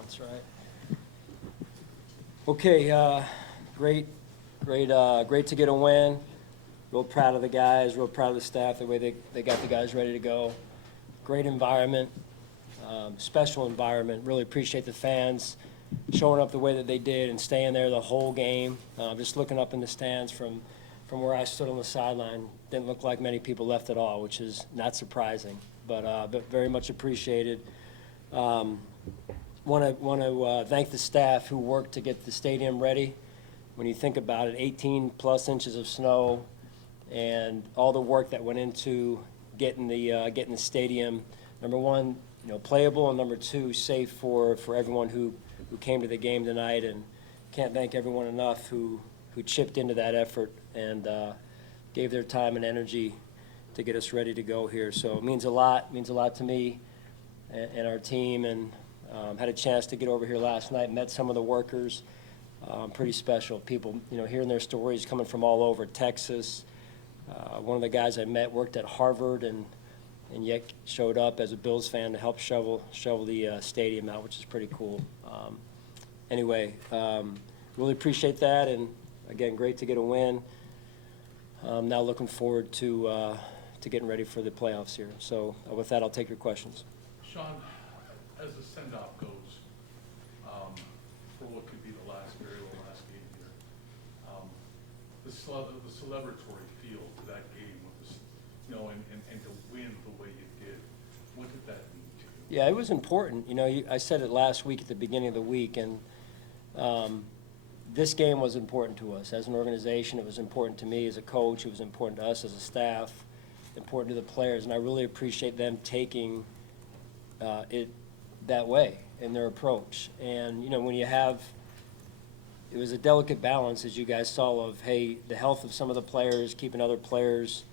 months, right? Okay, great to get a win. Real proud of the guys, real proud of the staff, the way they got the guys ready to go. Great environment, special environment. Really appreciate the fans showing up the way that they did and staying there the whole game. Just looking up in the stands from where I stood on the sideline, didn't look like many people left at all, which is not surprising, but very much appreciated. Want to thank the staff who worked to get the stadium ready. When you think about it, 18+ inches of snow and all the work that went into getting the stadium, number one, playable, and number two, safe for everyone who came to the game tonight. And can't thank everyone enough who chipped into that effort and gave their time and energy to get us ready to go here. So it means a lot to me and our team, and had a chance to get over here last night, met some of the workers. Pretty special people, hearing their stories coming from all over Texas. One of the guys I met worked at Harvard and yet showed up as a Bills fan to help shovel the stadium out, which is pretty cool. Anyway, really appreciate that, and again, great to get a win. Now looking forward to getting ready for the playoffs here. So with that, I'll take your questions. Sean, as the send-off goes, for what could be the last game here, the celebratory feel to that game with this, and to win the way you did, what did that mean to you? Yeah, it was important. I said it last week at the beginning of the week, and this game was important to us as an organization. It was important to me as a coach. It was important to us as a staff, important to the players, and I really appreciate them taking it that way in their approach. And when you have, it was a delicate balance, as you guys saw, of hey, the health of some of the players, keeping other players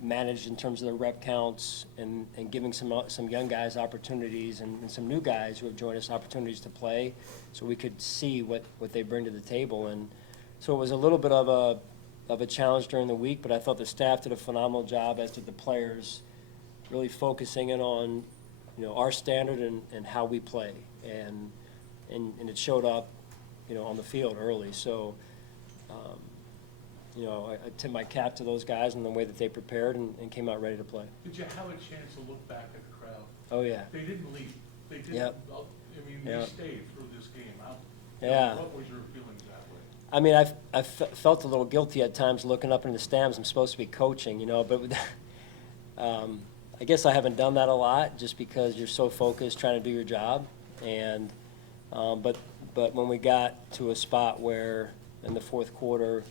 managed in terms of their rep counts, and giving some young guys opportunities, and some new guys who have joined us opportunities to play, so we could see what they bring to the table. And so it was a little bit of a challenge during the week, but I thought the staff did a phenomenal job, as did the players, really focusing in on our standard and how we play, and it showed up on the field early. So I tip my cap to those guys and the way that they prepared and came out ready to play. Did you have a chance to look back at the crowd? Oh yeah. They didn't leave. They didn't. Yep. They Yep. stayed through this game. Yeah. What was your feelings that way? I mean, I felt a little guilty at times looking up in the stands. I'm supposed to be coaching, but I guess I haven't done that a lot, just because you're so focused trying to do your job. And but when we got to a spot where in the fourth quarter,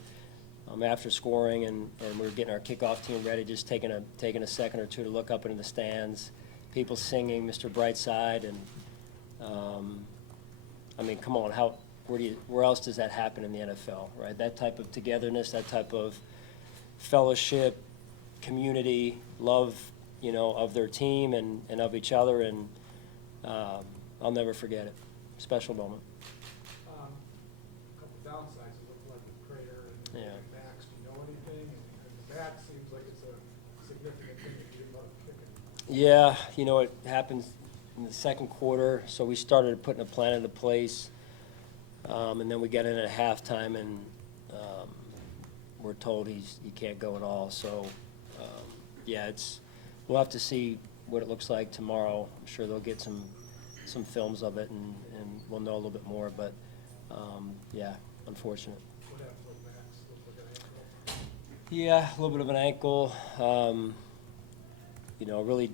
after scoring and we were getting our kickoff team ready, just taking a second or two to look up into the stands, people singing Mr. Brightside, and I mean, come on, where else does that happen in the NFL, right? That type of togetherness, that type of fellowship, community, love, of their team and of each other, and I'll never forget it. Special moment. A couple downsides, it looked like a crater, and Yeah. the backs, do you know anything? And the back seems like it's a significant thing if you didn't let it kick it. Yeah, it happens in the second quarter, so we started putting a plan into place, and then we got in at halftime, and we're told he can't go at all. So yeah, we'll have to see what it looks like tomorrow. I'm sure they'll get some films of it, and we'll know a little bit more. But yeah, unfortunate. What happened with Max? Looked like an ankle. Yeah, a little bit of an ankle. Really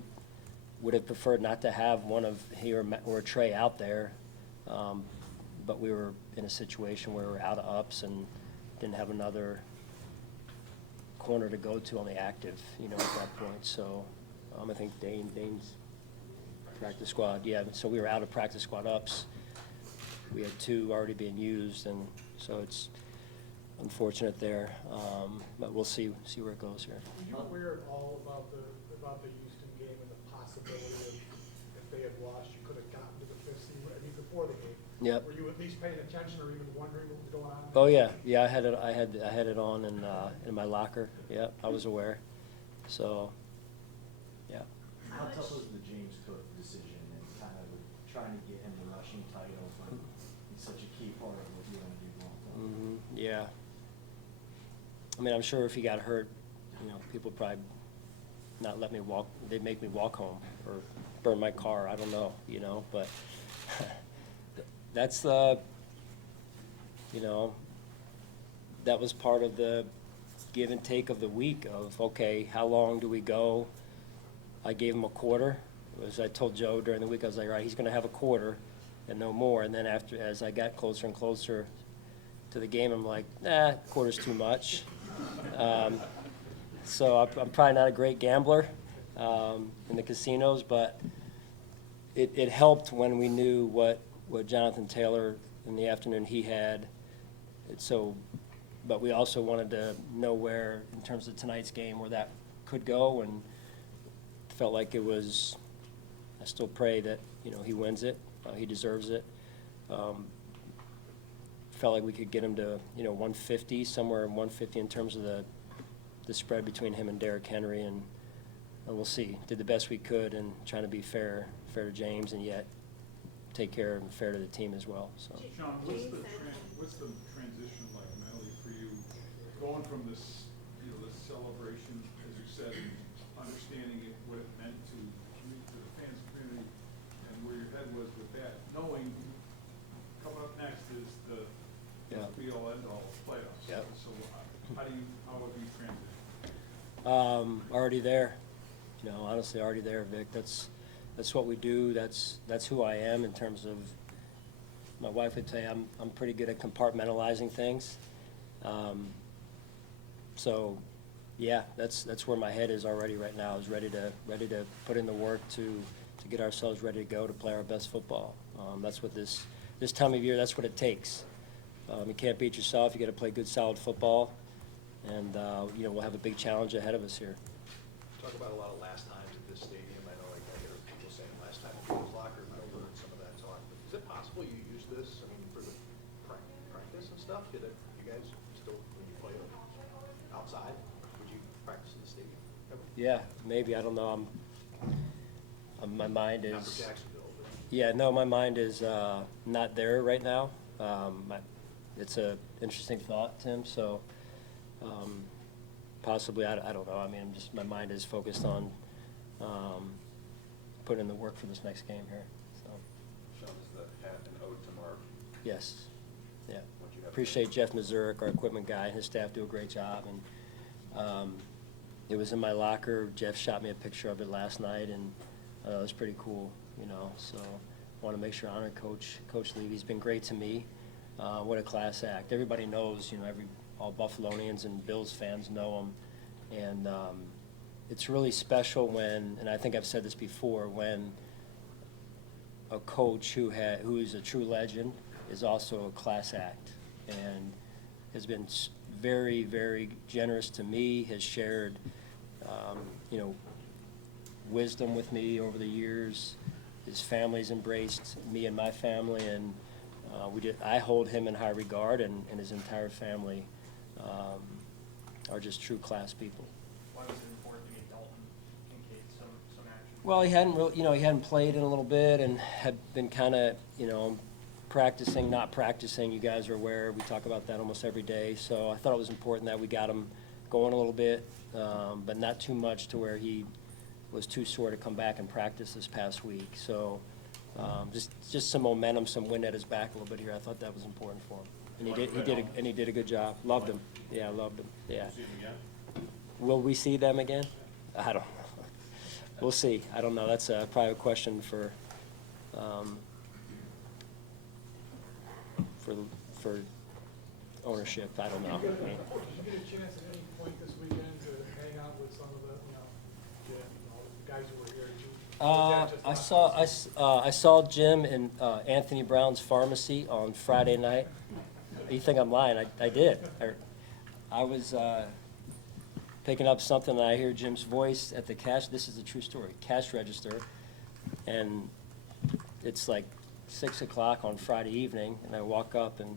would have preferred not to have one of he or Trey out there, but we were in a situation where we were out of ups and didn't have another corner to go to on the active, at that point. So I think Dane's practice squad, yeah. So we were out of practice squad ups. We had 2 already being used, and so it's unfortunate there. But we'll see where it goes here. Were you aware at all about the Houston game and the possibility of, if they had lost, you could have gotten to the 5th seed? I mean, before the game. Yep. Were you at least paying attention or even wondering what was going on? Oh yeah. I had it on in my locker. Yeah, I was aware. So, yeah. How tough was the James Cook decision and kind of trying to get him to run I mean, I'm sure if he got hurt, people probably not let me walk, they'd make me walk home or burn my car, I don't know, but that's that was part of the give and take of the week of, okay, how long do we go? I gave him a quarter. As I told Joe during the week, I was like, all right, he's going to have a quarter and no more. And then as I got closer and closer to the game, I'm like, quarter's too much. So I'm probably not a great gambler in the casinos, but it helped when we knew what Jonathan Taylor in the afternoon he had. But we also wanted to know where, in terms of tonight's game, where that could go, and felt like it was. I still pray that he wins it. He deserves it. Felt like we could get him to 150, somewhere in 150 in terms of the spread between him and Derrick Henry, and we'll see. Did the best we could and trying to be fair to James, and yet take care and fair to the team as well. So. Sean, what's the transition like mentally for you, going from this this celebration, as you said, understanding what it meant to the fans community, and where your head was with that, knowing coming up next is the be-all end-all playoffs. Yep. So how have you transitioned? Already there, honestly, already there, Vic. That's what we do. That's who I am in terms of. My wife would tell you I'm pretty good at compartmentalizing things. So, yeah, that's where my head is already right now. Is ready to put in the work to get ourselves ready to go to play our best football. That's what this time of year. That's what it takes. You can't beat yourself. You got to play good, solid football, and we'll have a big challenge ahead of us here. Talk about a lot of last times at this stadium. I know I hear people saying last time in the locker room. I overheard some of that talk. But is it possible you use this? I mean, for the practice and stuff. You guys still, when you play outside, would you practice in the stadium? Ever? Yeah, maybe. I don't know. My mind is. Not for Jacksonville, but. Yeah, no, my mind is not there right now. It's a interesting thought, Tim. So possibly, I don't know. I mean, my mind is focused on putting in the work for this next game here. So. Sean, is the hat an ode to Mark? Yes. Yeah. What'd you have Appreciate Jeff Mazurek, our equipment guy, and his staff do a great job. And it was in my locker. Jeff shot me a picture of it last night, and it was pretty cool. So I want to make sure I honor Coach Levy's been great to me. What a class act. Everybody knows, all Buffalonians and Bills fans know him. And it's really special when, and I think I've said this before, when a coach who is a true legend is also a class act and has been very, very generous to me, has shared, wisdom with me over the years. His family's embraced me and my family, and I hold him in high regard, and his entire family are just true class people. Why was it important to get Dalton in case some action? Well, he hadn't really, he hadn't played in a little bit and had been kind of, practicing, not practicing. You guys are aware, we talk about that almost every day. So I thought it was important that we got him going a little bit, but not too much to where he was too sore to come back and practice this past week. So just some momentum, some wind at his back a little bit here. I thought that was important for him. And he did a good job. Loved him. Yeah, loved him. Yeah. See him again? Will we see them again? I don't know. We'll see. I don't know. That's a private question for ownership. I don't know. Did you get a chance at any point this weekend to hang out with some of the guys who were here? I saw Jim in Anthony Brown's pharmacy on Friday night. You think I'm lying? I did. I was picking up something, and I hear Jim's voice at the cash. This is a true story. Cash register, and it's like 6 o'clock on Friday evening, and I walk up, and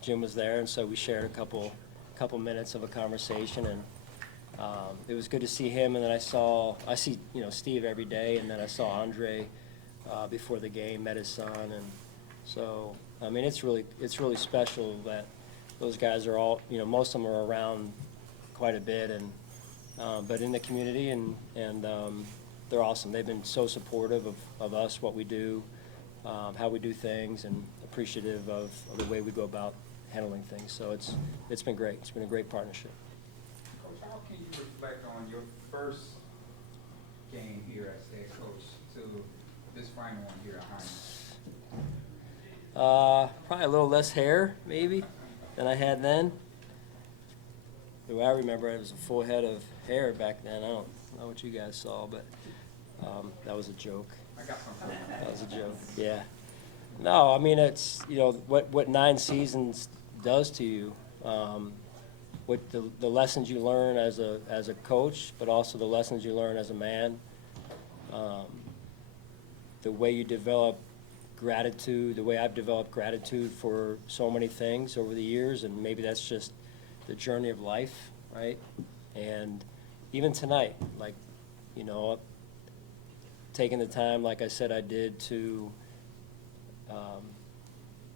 Jim was there, and so we shared a couple minutes of a conversation, and it was good to see him. And then I see Steve every day, and then I saw Andre before the game, met his son, and so I mean it's really special that those guys are all, most of them are around quite a bit, and but in the community, and they're awesome. They've been so supportive of us, what we do, how we do things, and appreciative of the way we go about handling things. So it's been great. It's been a great partnership. Coach, how can you reflect on your first game here as head coach to this final one here at Heinz? Probably a little less hair, maybe, than I had then. The way I remember it was a full head of hair back then. I don't know what you guys saw, but that was a joke. I got something. That was a joke. Yeah. No, I mean, it's, what 9 seasons does to you, what the lessons you learn as a coach, but also the lessons you learn as a man, the way you develop gratitude, the way I've developed gratitude for so many things over the years, and maybe that's just the journey of life, right? And even tonight, like, taking the time, like I said I did, to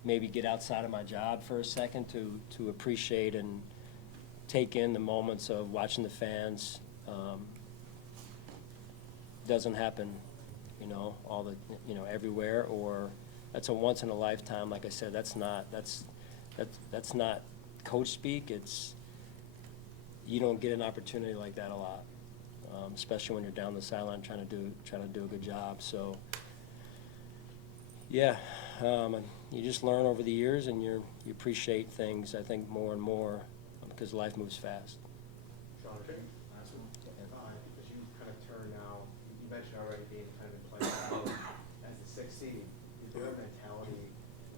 maybe get outside of my job for a second to appreciate and take in the moments of watching the fans. Doesn't happen, all the, everywhere, or that's a once in a lifetime. Like I said, that's not coach speak. You don't get an opportunity like that a lot, especially when you're down the sideline trying to do a good job. So, yeah, and you just learn over the years, and you appreciate things, I think, more and more, because life moves fast. Sean, last one. As you kind of turn now, you mentioned already being kind of in play as the 6th seed. Is there a mentality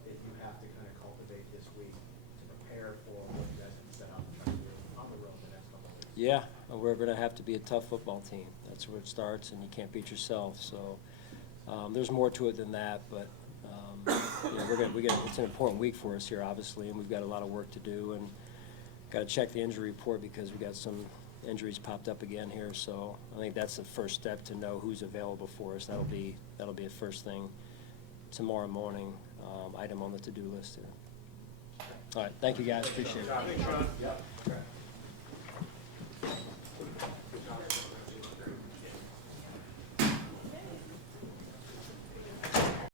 that you have to kind of cultivate this week to prepare for what you guys have set out to try to do on the road the next couple of weeks? Yeah, we're going to have to be a tough football team. That's where it starts, and you can't beat yourself. So there's more to it than that, but it's an important week for us here, obviously, and we've got a lot of work to do, and got to check the injury report because we got some injuries popped up again here. So I think that's the first step to know who's available for us. That'll be a first thing tomorrow morning, item on the to-do list here. All right, thank you guys, appreciate it. Thanks, Sean. Yep.